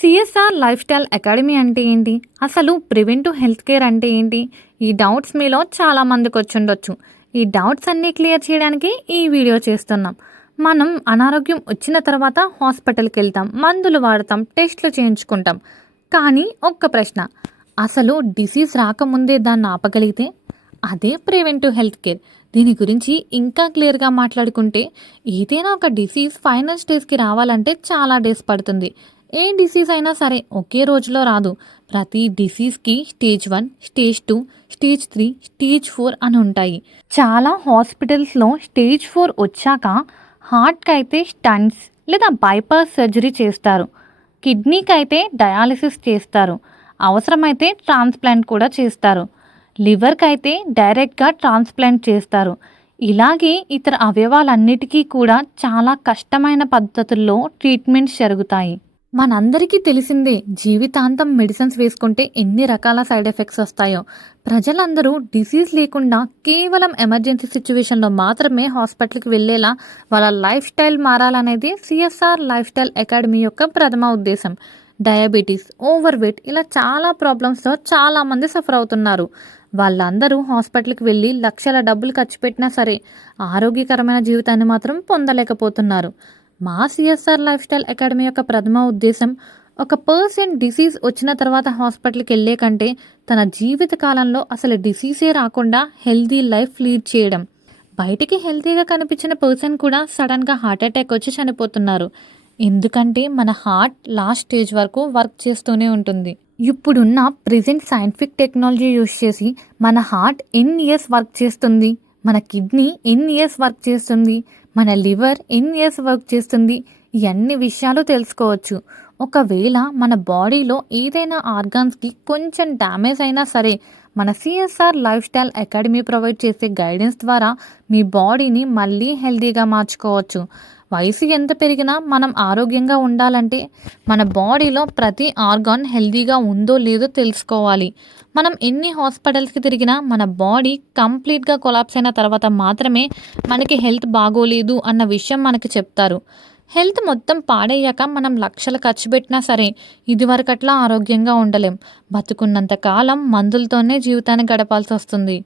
CSR lifestyle academy అంటే ఏంటి? అసలు ప్రివెంటివ్ హెల్త్ కేర్ అంటే ఏంటి? ఈ డౌట్స్ మీలో చాలామందికి వచ్చుండొచ్చు. ఈ డౌట్స్ అన్నీ క్లియర్ చేయడానికి ఈ వీడియో చేస్తున్నాం. మనం అనారోగ్యం వచ్చిన తర్వాత హాస్పిటల్కి వెళ్తాం, మందులు వాడతాం, టెస్టులు చేయించుకుంటాం. కానీ ఒక్క ప్రశ్న, అసలు డిసీజ్ రాకముందే దాన్ని ఆపగలిగితే అదే ప్రివెంటివ్ హెల్త్ కేర్. దీని గురించి ఇంకా క్లియర్గా మాట్లాడుకుంటే, ఏదైనా ఒక డిసీజ్ ఫైనల్ స్టేజ్కి రావాలంటే చాలా డేస్ పడుతుంది. ఏ డిసీజ్ అయినా సరే ఒకే రోజులో రాదు. ప్రతి డిసీజ్కి స్టేజ్ 1, స్టేజ్ 2, స్టేజ్ 3, స్టేజ్ 4 అని ఉంటాయి. చాలా హాస్పిటల్స్లో స్టేజ్ 4 వచ్చాక హార్ట్కి అయితే స్టంట్స్ లేదా బైపాస్ సర్జరీ చేస్తారు, కిడ్నీకి అయితే డయాలిసిస్ చేస్తారు, అవసరమైతే ట్రాన్స్ప్లాంట్ కూడా చేస్తారు, లివర్కి అయితే డైరెక్ట్గా ట్రాన్స్ప్లాంట్ చేస్తారు. ఇలాగే ఇతర అవయవాలన్నిటికీ కూడా చాలా కష్టమైన పద్ధతుల్లో ట్రీట్మెంట్స్ జరుగుతాయి. మనందరికీ తెలిసిందే, జీవితాంతం మెడిసిన్స్ వేసుకుంటే ఎన్ని రకాల సైడ్ ఎఫెక్ట్స్ వస్తాయో. ప్రజలందరూ డిసీజ్ లేకుండా కేవలం ఎమర్జెన్సీ సిచ్యువేషన్లో మాత్రమే హాస్పిటల్కి వెళ్ళేలా వాళ్ళ లైఫ్ స్టైల్ మారాలనేది సిఎస్ఆర్ లైఫ్ స్టైల్ అకాడమీ యొక్క ప్రథమ ఉద్దేశం. డయాబెటీస్, ఓవర్ వెయిట్ ఇలా చాలా ప్రాబ్లమ్స్తో చాలామంది సఫర్ అవుతున్నారు. వాళ్ళందరూ హాస్పిటల్కి వెళ్ళి లక్షల డబ్బులు ఖర్చు పెట్టినా సరే ఆరోగ్యకరమైన జీవితాన్ని మాత్రం పొందలేకపోతున్నారు. మా సిఎస్ఆర్ లైఫ్ స్టైల్ అకాడమీ యొక్క ప్రథమ ఉద్దేశం, ఒక పర్సన్ డిసీజ్ వచ్చిన తర్వాత హాస్పిటల్కి వెళ్ళే కంటే తన జీవిత కాలంలో అసలు డిసీజే రాకుండా హెల్తీ లైఫ్ లీడ్ చేయడం. బయటికి హెల్తీగా కనిపించిన పర్సన్ కూడా సడన్గా హార్ట్ అటాక్ వచ్చి చనిపోతున్నారు. ఎందుకంటే మన హార్ట్ లాస్ట్ స్టేజ్ వరకు వర్క్ చేస్తూనే ఉంటుంది. ఇప్పుడున్న ప్రెజెంట్ సైంటిఫిక్ టెక్నాలజీ యూస్ చేసి మన హార్ట్ ఎన్ని ఇయర్స్ వర్క్ చేస్తుంది, మన కిడ్నీ ఎన్ని ఇయర్స్ వర్క్ చేస్తుంది, మన లివర్ ఎన్ని ఇయర్స్ వర్క్ చేస్తుంది, ఇవన్నీ విషయాలు తెలుసుకోవచ్చు. ఒకవేళ మన బాడీలో ఏదైనా ఆర్గాన్స్కి కొంచెం డ్యామేజ్ అయినా సరే మన CSR lifestyle academy provide చేసే గైడెన్స్ ద్వారా మీ బాడీని మళ్ళీ హెల్తీగా మార్చుకోవచ్చు. వయసు ఎంత పెరిగినా మనం ఆరోగ్యంగా ఉండాలంటే మన బాడీలో ప్రతి ఆర్గాన్ హెల్తీగా ఉందో లేదో తెలుసుకోవాలి. మనం ఎన్ని హాస్పిటల్స్కి తిరిగినా మన బాడీ కంప్లీట్గా కొలాప్స్ అయిన తర్వాత మాత్రమే మనకి హెల్త్ బాగోలేదు అన్న విషయం మనకి చెప్తారు. హెల్త్ మొత్తం పాడయ్యాక మనం లక్షలు ఖర్చు పెట్టినా సరే ఇదివరకట్లా ఆరోగ్యంగా ఉండలేం. బతుకున్నంత కాలం మందులతోనే జీవితాన్ని గడపాల్సి వస్తుంది.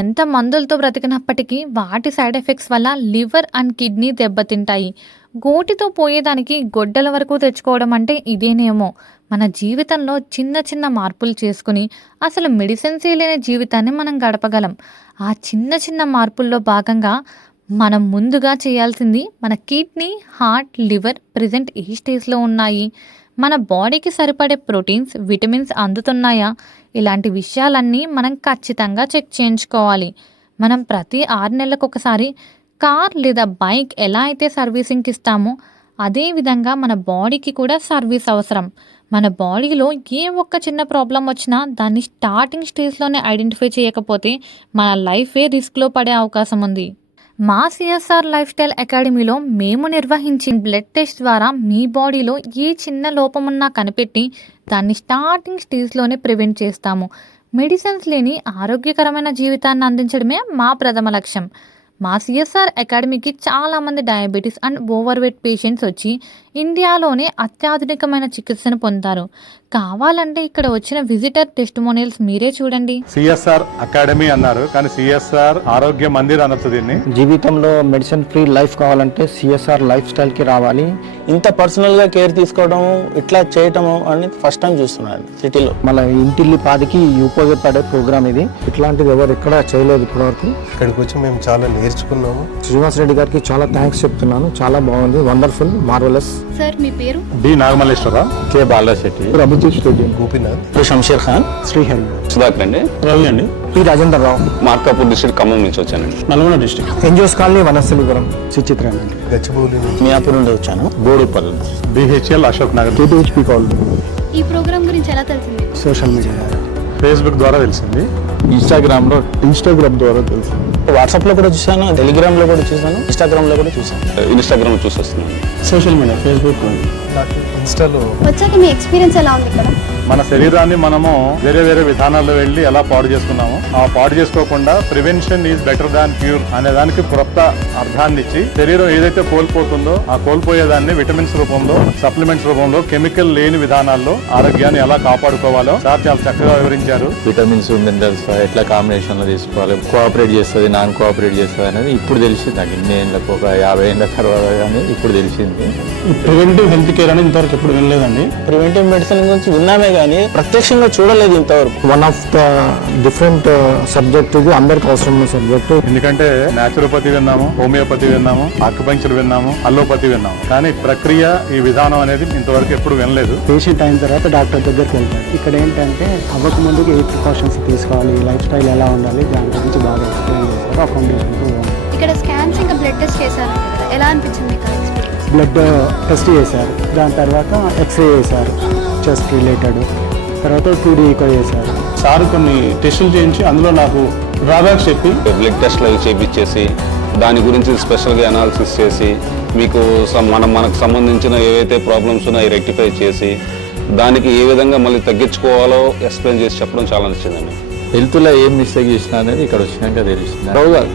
ఎంత మందులతో బ్రతికినప్పటికీ వాటి సైడ్ ఎఫెక్ట్స్ వల్ల లివర్ అండ్ కిడ్నీ దెబ్బతింటాయి. గోటితో పోయేదానికి గొడ్డల వరకు తెచ్చుకోవడం అంటే ఇదేనేమో. మన జీవితంలో చిన్న చిన్న మార్పులు చేసుకుని అసలు మెడిసిన్సే లేని జీవితాన్ని మనం గడపగలం. ఆ చిన్న చిన్న మార్పుల్లో భాగంగా మనం ముందుగా చేయాల్సింది, మన కిడ్నీ, హార్ట్, లివర్ ప్రెజెంట్ ఏ స్టేజ్లో ఉన్నాయి, మన బాడీకి సరిపడే ప్రోటీన్స్, విటమిన్స్ అందుతున్నాయా, ఇలాంటి విషయాలన్నీ మనం ఖచ్చితంగా చెక్ చేయించుకోవాలి. మనం ప్రతి 6 నెలలకు ఒకసారి కార్ లేదా బైక్ ఎలా అయితే సర్వీసింగ్కి ఇస్తామో అదేవిధంగా మన బాడీకి కూడా సర్వీస్ అవసరం. మన బాడీలో ఏ ఒక్క చిన్న ప్రాబ్లం వచ్చినా దాన్ని స్టార్టింగ్ స్టేజ్లోనే ఐడెంటిఫై చేయకపోతే మన లైఫే రిస్క్లో పడే అవకాశం ఉంది. మా సిఎస్ఆర్ లైఫ్ స్టైల్ అకాడమీలో మేము నిర్వహించిన బ్లడ్ టెస్ట్ ద్వారా మీ బాడీలో ఏ చిన్న లోపమున్నా కనిపెట్టి దాన్ని స్టార్టింగ్ స్టేజ్లోనే ప్రివెంట్ చేస్తాము. మెడిసిన్స్ లేని ఆరోగ్యకరమైన జీవితాన్ని అందించడమే మా ప్రథమ లక్ష్యం. మా సిఎస్ఆర్ అకాడమీకి చాలామంది diabetes and over weight patients వచ్చి ఇండియాలోనే అత్యాధునికమైన చికిత్సను పొందారు. కావాలంటే ఇక్కడ వచ్చిన విజిటర్ టెస్టిమోనియల్స్ మీరే చూడండి. సిఎస్ఆర్ అకాడమీ అన్నారు, కానీ సిఎస్ఆర్ ఆరోగ్య మందిర్ అనొచ్చు దీన్ని. జీవితంలో మెడిసిన్ ఫ్రీ లైఫ్ కావాలంటే సిఎస్ఆర్ లైఫ్ స్టైల్కి రావాలి. ఇంత పర్సనల్గా కేర్ తీసుకోవడం, ఇట్లా చేయటం అని ఫస్ట్ టైం చూస్తున్నాను సిటీలో. మన ఇంటిల్లి పాదికి ఉపయోగపడే ప్రోగ్రామ్ ఇది. ఇట్లాంటిది ఎవరు ఎక్కడ చేయలేదు ఇప్పటివరకు. ఇక్కడికి వచ్చి మేము చాలా నేర్చుకున్నాము. శ్రీనివాస్ రెడ్డి గారికి చాలా థ్యాంక్స్ చెప్తున్నాను. చాలా బాగుంది, వండర్ఫుల్, మార్వెలస్. సార్ మీ పేరు? డి నాగమల్లేశ్వరరావు, కె బాలాశెట్టి, అభిజిత్ రెడ్డి, గోపీనాథ్, శంషేర్ ఖాన్, శ్రీహరి, సుధాకర్ అండి, రవి అండి, పి రాజేందర్ రావు. మార్కాపూర్ డిస్ట్రిక్ట్, ఖమ్మం నుంచి వచ్చానండి. Nalgonda district, NGOs colony, Vanasthalipuram, Suchitra, Gachibowli, Miyapur నుండి వచ్చాను. Boduppally, BHEL, Ashok Nagar, KTHP colony. ఈ ప్రోగ్రామ్ గురించి ఎలా తెలిసింది? సోషల్ మీడియా, ఫేస్బుక్ ద్వారా తెలిసింది, ఇన్స్టాగ్రామ్ ద్వారా తెలిసింది. వాట్సాప్లో కూడా చూసాను, టెలిగ్రామ్లో కూడా చూసాను, ఇన్స్టాగ్రామ్లో కూడా చూసాను. ఇన్స్టాగ్రామ్ చూసి వస్తున్నాను. సోషల్ మీడియా, ఫేస్బుక్, నాకు ఇన్స్టాలో వచ్చాక మీ ఎక్స్పీరియన్స్ ఎలా ఉంది ఇక్కడ? మన శరీరాన్ని మనము వేరే వేరే విధానాల్లో వెళ్ళి ఎలా పాడు చేసుకున్నాము, ఆ పాడు చేసుకోకుండా prevention is better than cure అనే దానికి కొత్త అర్థాన్ని ఇచ్చి శరీరం ఏదైతే కోల్పోతుందో ఆ కోల్పోయేదాన్ని విటమిన్స్ రూపంలో, సప్లిమెంట్స్ రూపంలో, కెమికల్ లేని విధానాల్లో ఆరోగ్యాన్ని ఎలా కాపాడుకోవాలో సార్ చాలా చక్కగా వివరించారు. విటమిన్స్ మినరల్స్ ఎట్లా కాంబినేషన్ లో తీసుకోవాలి, కోఆపరేట్ చేస్తుంది, నాన్ కోఆపరేట్ చేస్తుంది అనేది ఇప్పుడు తెలిసింది నాకు. ఇన్ని ఏళ్ళకు ఒక 50 ఏళ్ళ తర్వాత కానీ ఇప్పుడు తెలిసింది. ప్రివెంటివ్ హెల్త్ కేర్ అని ఇంతవరకు ఎప్పుడు వినలేదండి. ప్రివెంటివ్ మెడిసిన్ గురించి విన్నామే కానీ ప్రత్యక్షంగా చూడలేదు ఇంతవరకు. One of the different subject ఇది, అందరికి అవసరమైన సబ్జెక్ట్. ఎందుకంటే న్యాచురోపతి విన్నాము, హోమియోపతి విన్నాము, ఆక్యుపంక్చర్ విన్నాము, అల్లోపతి విన్నాము, కానీ ప్రక్రియ ఈ విధానం అనేది ఇంతవరకు ఎప్పుడు వినలేదు. పేషెంట్ అయిన తర్వాత డాక్టర్ దగ్గరికి వెళ్తారు. ఇక్కడ ఏంటంటే అవ్వక ముందుకు ఏ ప్రికాషన్స్ తీసుకోవాలి, లైఫ్ స్టైల్ ఎలా ఉండాలి, దాని గురించి బాగా ఎక్స్ప్లెయిన్ చేస్తారు. అకామిడేషన్ ఇక్కడ స్కాన్స్ ఇంకా బ్లడ్ టెస్ట్ చేశారు, ఎలా అనిపించింది మీకు ఎక్స్పీరియన్స్? బ్లడ్ టెస్ట్ చేశారు, దాని తర్వాత ఎక్స్రే చేశారు చెస్ట్ రిలేటెడ్, తర్వాత 2D ఈకో చేశారు. సార్ కొన్ని టెస్టులు చేయించి అందులో నాకు డ్రాబ్యాక్స్ చెప్పి బ్లడ్ టెస్ట్లు అవి చేయించేసి దాని గురించి స్పెషల్గా అనాలిసిస్ చేసి మీకు మనకు సంబంధించిన ఏవైతే ప్రాబ్లమ్స్ ఉన్నాయో రెక్టిఫై చేసి దానికి ఏ విధంగా మళ్ళీ తగ్గించుకోవాలో ఎక్స్ప్లెయిన్ చేసి చెప్పడం చాలా నచ్చిందండి. హెల్త్లో ఏం మిస్టేక్ చేసినా అనేది ఇక్కడ వచ్చినాక తెలిసింది.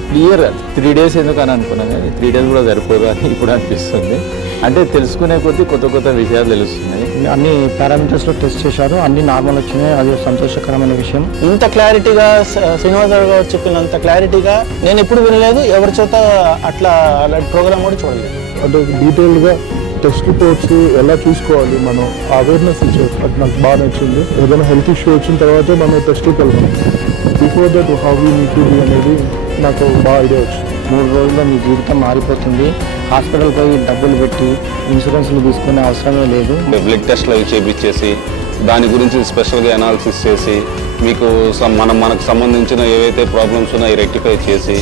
క్లియర్ 3 days ఎందుకు అని అనుకున్నాను కానీ 3 days కూడా సరిపోదు అని ఇప్పుడు అనిపిస్తుంది. అంటే తెలుసుకునే కొద్దీ కొత్త కొత్త విషయాలు తెలుస్తున్నాయి. అన్ని పారామీటర్స్ లో టెస్ట్ చేశారు, అన్ని నార్మల్ వచ్చినాయి. అది సంతోషకరమైన విషయం. ఇంత క్లారిటీగా శ్రీనివాస్ గారు చెప్పినంత క్లారిటీగా నేను ఎప్పుడు వినలేదు, ఎవరి చేత అట్లా అలాంటి ప్రోగ్రామ్ కూడా చూడలేదు. అంటే డీటెయిల్గా టెస్ట్ రిపోర్ట్స్ ఎలా చూసుకోవాలి, మనం అవేర్నెస్ ఇచ్చారు. అది నాకు బాగా నచ్చింది. ఏదైనా హెల్త్ ఇష్యూ వచ్చిన తర్వాత మనం టెస్ట్కి వెళ్తాం. Before that how we need to be అనేది నాకు బాగా ఐడియా వచ్చింది. 3 రోజుల్లో మీ జీవితం మారిపోతుంది. హాస్పిటల్ పోయి డబ్బులు పెట్టి ఇన్సూరెన్స్లు తీసుకునే అవసరమే లేదు. బ్లడ్ టెస్ట్లు అవి చేయించేసి దాని గురించి స్పెషల్గా అనాలిసిస్ చేసి మీకు మనకు సంబంధించిన ఏవైతే ప్రాబ్లమ్స్ ఉన్నాయో రెక్టిఫై చేసి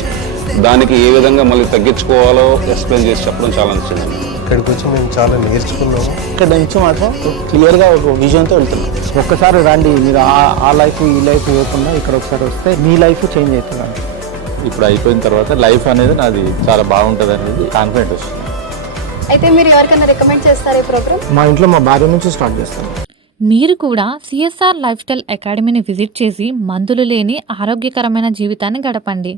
దానికి ఏ విధంగా మళ్ళీ తగ్గించుకోవాలో ఎక్స్ప్లెయిన్ చేసి చెప్పడం చాలా నచ్చిందండి. ఇక్కడికి వచ్చి మేము చాలా నేర్చుకున్నాము. ఇక్కడ నుంచి మాత్రం క్లియర్గా ఒక విజన్తో వెళ్తున్నాం. ఒక్కసారి రండి, మీరు ఆ లైఫ్ ఈ లైఫ్ ఇవ్వకుండా ఇక్కడ ఒకసారి వస్తే మీ లైఫ్ చేంజ్ అవుతుంది. ఇప్పుడు అయిపోయిన తర్వాత లైఫ్ అనేది నాది చాలా బాగుంటుంది అనేది కాన్ఫిడెంట్ వస్తుంది. అయితే మీరు ఎవరికైనా రికమెండ్ చేస్తారా ఈ ప్రోగ్రామ్? మా ఇంట్లో మా భార్య నుంచి స్టార్ట్ చేస్తాం. మీరు కూడా సిఎస్ఆర్ లైఫ్ స్టైల్ అకాడమీని విజిట్ చేసి మందులు లేని ఆరోగ్యకరమైన జీవితాన్ని గడపండి.